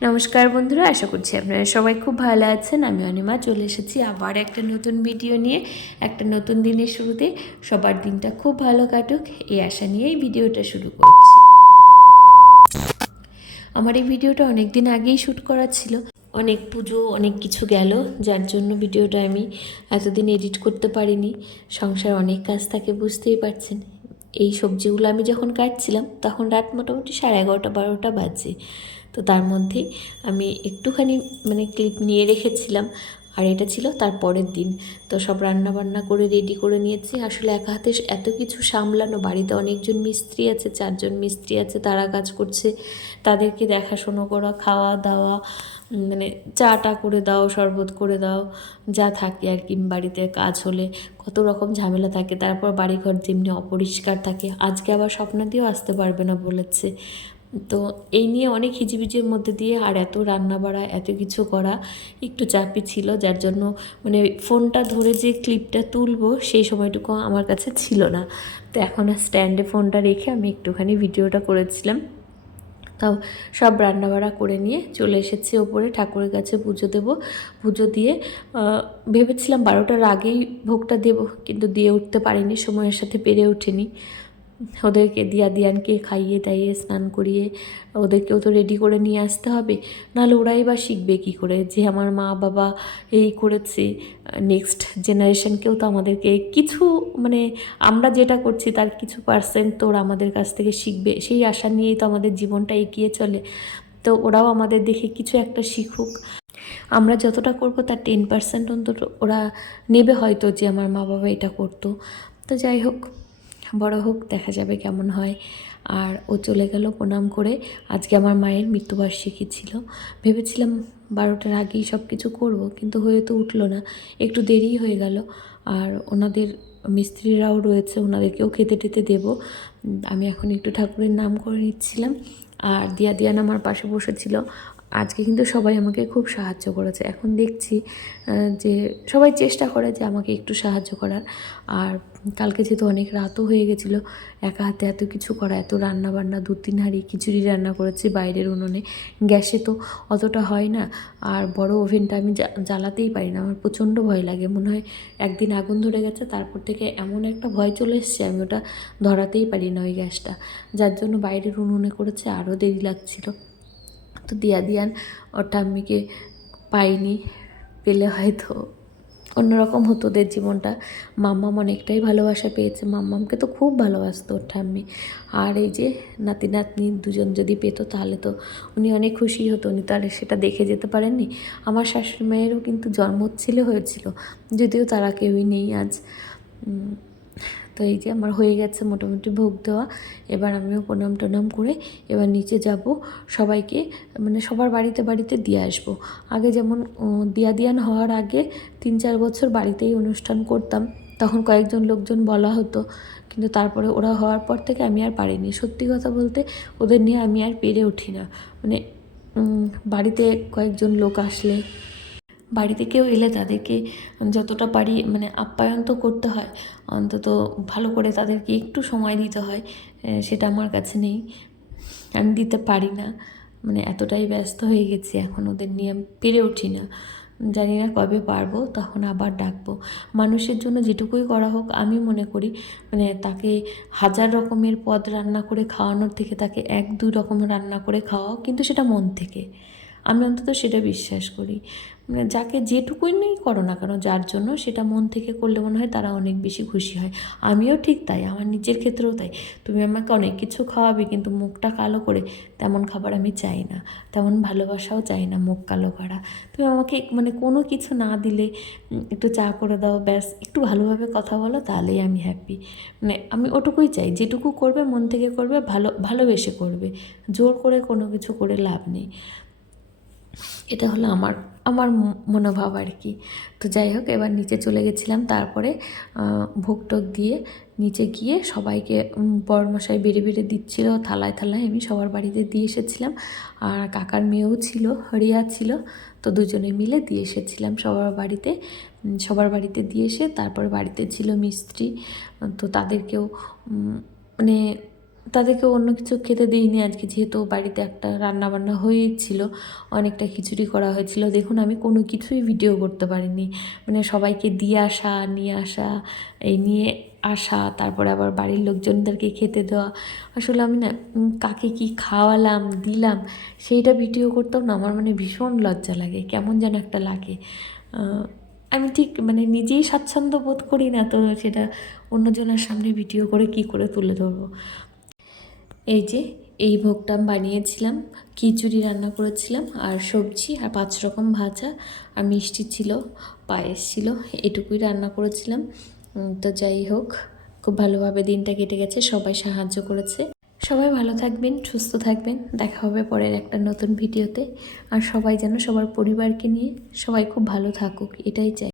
নমস্কার বন্ধুরা, আশা করছি আপনারা সবাই খুব ভালো আছেন। আমি অনিমা চলে এসেছি আবার একটা নতুন ভিডিও নিয়ে। একটা নতুন দিনের শুরুতে সবার দিনটা খুব ভালো কাটুক এই আশা নিয়েই ভিডিওটা শুরু করছি। আমার এই ভিডিওটা অনেক দিন আগেই শ্যুট করা ছিল, অনেক পুজো অনেক কিছু গেল, যার জন্য ভিডিওটা আমি এতদিন এডিট করতে পারিনি। সংসার অনেক কাজ থাকে, বুঝতেই পারছেন। এই সবজিগুলো আমি যখন কাটছিলাম তখন রাত মোটামুটি 11:30-12টা বাজে। তো তার মধ্যেই আমি একটুখানি ক্লিপ নিয়ে রেখেছিলাম, আর এটা ছিল তার পরের দিন। তো সব রান্না বান্না করে রেডি করে নিয়েছি। আসলে একা হাতে এত কিছু সামলানো, বাড়িতে অনেকজন মিস্ত্রি আছে, 4জন মিস্ত্রি আছে, তারা কাজ করছে, তাদেরকে দেখাশোনা করা, খাওয়া দাওয়া, চাটা করে দাও, শরবত করে দাও, যা থাকে আর কি। বাড়িতে কাজ হলে কত রকম ঝামেলা থাকে। তারপর বাড়িঘর যেমনি অপরিষ্কার থাকে, আজকে আবার স্বপ্নাদিও আসতে পারবে না বলেছে। তো এই নিয়ে অনেক হিজিবিজির মধ্যে দিয়ে আর এত রান্না বাড়া, এত কিছু করা একটু চাপই ছিল, যার জন্য ফোনটা ধরে যে ক্লিপটা তুলবো সেই সময়টুকু আমার কাছে ছিল না। তো এখন স্ট্যান্ডে ফোনটা রেখে আমি একটুখানি ভিডিওটা করেছিলাম। তাও সব রান্নাবাড়া করে নিয়ে চলে এসেছি ওপরে, ঠাকুরের কাছে পুজো দেব। পুজো দিয়ে ভেবেছিলাম 12টার আগেই ভোগটা দেব, কিন্তু দিয়ে উঠতে পারিনি, সময়ের সাথে পেরে ওঠেনি। ওদেরকে দিয়ানকে খাইয়ে দাইয়ে স্নান করিয়ে ওদেরকেও তো রেডি করে নিয়ে আসতে হবে, নাহলে ওরাই বা শিখবে কী করে যে আমার মা বাবা এই করেছে। নেক্সট জেনারেশনকেও তো আমাদেরকে কিছু আমরা যেটা করছি তার কিছু পার্সেন্ট তো ওরা আমাদের কাছ থেকে শিখবে, সেই আশা নিয়েই তো আমাদের জীবনটা এগিয়ে চলে। তো ওরাও আমাদের দেখে কিছু একটা শিখুক। আমরা যতটা করব তার 10% অন্তত ওরা নেবে হয়তো, যে আমার মা বাবা এটা করতো। তো যাই হোক, বড় হোক, দেখা যাবে কেমন হয়। আর ও চলে গেল প্রণাম করে। আজকে আমার মায়ের মৃত্যুবার্ষিকী ছিল, ভেবেছিলাম 12টার আগেই সব কিছু করবো, কিন্তু হয়ে তো উঠলো না, একটু দেরিই হয়ে গেল। আর ওনাদের মিস্ত্রিরাও রয়েছে, ওনাদেরকেও খেতে টেতে দেবো। আমি এখন একটু ঠাকুরের নাম করে নিচ্ছিলাম, আর দিয়ান আমার পাশে বসেছিল। আজকে কিন্তু সবাই আমাকে খুব সাহায্য করেছে। এখন দেখছি যে সবাই চেষ্টা করে যে আমাকে একটু সাহায্য করার। আর কালকে যেহেতু অনেক রাতও হয়ে গেছিলো, একা হাতে এত কিছু করা, এত রান্না বান্না, 2-3 হাঁড়ি খিচুড়ি রান্না করেছি বাইরের উনুনে, গ্যাসে তো অতটা হয় না। আর বড় ওভেনটা আমি জ্বালাতেই পারি না, আমার প্রচণ্ড ভয় লাগে। মনে হয় একদিন আগুন ধরে গেছে, তারপর থেকে এমন একটা ভয় চলে এসছে, আমি ওটা ধরাতেই পারি না ওই গ্যাসটা, যার জন্য বাইরের উনুনে করেছে, আরও দেরি লাগছিলো। তো দিয়ান ওর ঠাম্মিকে পাইনি, পেলে হয়তো অন্যরকম হতো ওদের জীবনটা। মাম্মাম অনেকটাই ভালোবাসা পেয়েছে, মাম্মামকে তো খুব ভালোবাসতো ওর ঠাম্মি। আর এই যে নাতি নাতনি দুজন যদি পেত তাহলে তো উনি অনেক খুশি হতো। উনি তো আর সেটা দেখে যেতে পারেননি। আমার শাশুড়ি মায়েরও কিন্তু জন্মোচ্ছিলে হয়েছিল, যদিও তারা কেউই নেই আজ। তো এই যে আমার হয়ে গেছে মোটামুটি ভোগ দেওয়া। এবার আমিও প্রণাম টনাম করে এবার নিচে যাব, সবাইকে সবার বাড়িতে বাড়িতে দিয়ে আসবো। আগে যেমন দিয়ান হওয়ার আগে 3-4 বছর বাড়িতেই অনুষ্ঠান করতাম, তখন কয়েকজন লোকজন বলা হতো, কিন্তু তারপরে ওরা হওয়ার পর থেকে আমি আর পারিনি। সত্যি কথা বলতে ওদের নিয়ে আমি আর পেরে উঠি না। বাড়িতে কয়েকজন লোক আসলে, বাড়িতে কেউ এলে তাদেরকে যতটা পারি আপ্যায়ন তো করতে হয়, অন্তত ভালো করে তাদেরকে একটু সময় দিতে হয়। সেটা আমার কাছে নেই, আমি দিতে পারি না। এতটাই ব্যস্ত হয়ে গেছি এখন, ওদের নিয়ে আমি পেরে উঠি না। জানি না কবে পারবো, তখন আবার ডাকবো। মানুষের জন্য যেটুকুই করা হোক, আমি মনে করি তাকে 1000 রকমের পদ রান্না করে খাওয়ানোর থেকে তাকে 1-2 রকম রান্না করে খাওয়াও, কিন্তু সেটা মন থেকে। আমি অন্তত সেটা বিশ্বাস করি। যাকে যেটুকুই নেই করো না কেন, যার জন্য সেটা মন থেকে করলে মনে হয় তারা অনেক বেশি খুশি হয়। আমিও ঠিক তাই, আমার নিজের ক্ষেত্রেও তাই। তুমি আমাকে অনেক কিছু খাওয়াবে, কিন্তু মুখটা কালো করে তেমন খাবার আমি চাই না, তেমন ভালোবাসাও চাই না মুখ কালো করা। তুমি আমাকে কোনো কিছু না দিলে একটু চা করে দাও, ব্যাস একটু ভালোভাবে কথা বলো, তাহলেই আমি হ্যাপি। আমি ওটুকুই চাই, যেটুকু করবে মন থেকে করবে, ভালোবেসে করবে, জোর করে কোনো কিছু করে লাভ নেই। এটা হলো আমার আমার মনোভাব আর কি। তো যাই হোক, এবার নিচে চলে গেছিলাম, তারপরে ভোগ টোগ দিয়ে নিচে গিয়ে সবাইকে বড়মশাই বেড়ে বেড়ে দিচ্ছিল থালায় থালায়, আমি সবার বাড়িতে দিয়ে এসেছিলাম। আর কাকার মেয়েও ছিল, রিয়া ছিল, তো দুজনে মিলে দিয়ে এসেছিলাম সবার বাড়িতে। সবার বাড়িতে দিয়ে এসে তারপর বাড়িতে ছিল মিস্ত্রি, তো তাদেরকেও তাদেরকে অন্য কিছু খেতে দিইনি আজকে, যেহেতু বাড়িতে একটা রান্নাবান্না হয়েছিল, অনেকটা খিচুড়ি করা হয়েছিল। দেখুন আমি কোনো কিছুই ভিডিও করতে পারিনি, মানে সবাইকে দিয়ে আসা, নিয়ে আসা, এই নিয়ে আসা, তারপরে আবার বাড়ির লোকজনদেরকে খেতে দেওয়া। আসলে আমি না কাকে কি খাওয়ালাম দিলাম সেইটা ভিডিও করতেও না আমার মানে ভীষণ লজ্জা লাগে, কেমন যেন একটা লাগে। আমি ঠিক মানে নিজেই স্বাচ্ছন্দ্য বোধ করি না, তো সেটা অন্যজনের সামনে ভিডিও করে কি করে তুলে ধরবো। এই যে এই ভোগটা বানিয়েছিলাম, খিচুড়ি রান্না করেছিলাম আর সবজি আর 5 রকম ভাজা আর মিষ্টি ছিল, পায়েস ছিল, এটুকুই রান্না করেছিলাম। তো যাই হোক, খুব ভালোভাবে দিনটা কেটে গেছে, সবাই সাহায্য করেছে। সবাই ভালো থাকবেন, সুস্থ থাকবেন, দেখা হবে পরের একটা নতুন ভিডিওতে। আর সবাই যেন সবার পরিবারকে নিয়ে সবাই খুব ভালো থাকুক, এটাই চাই।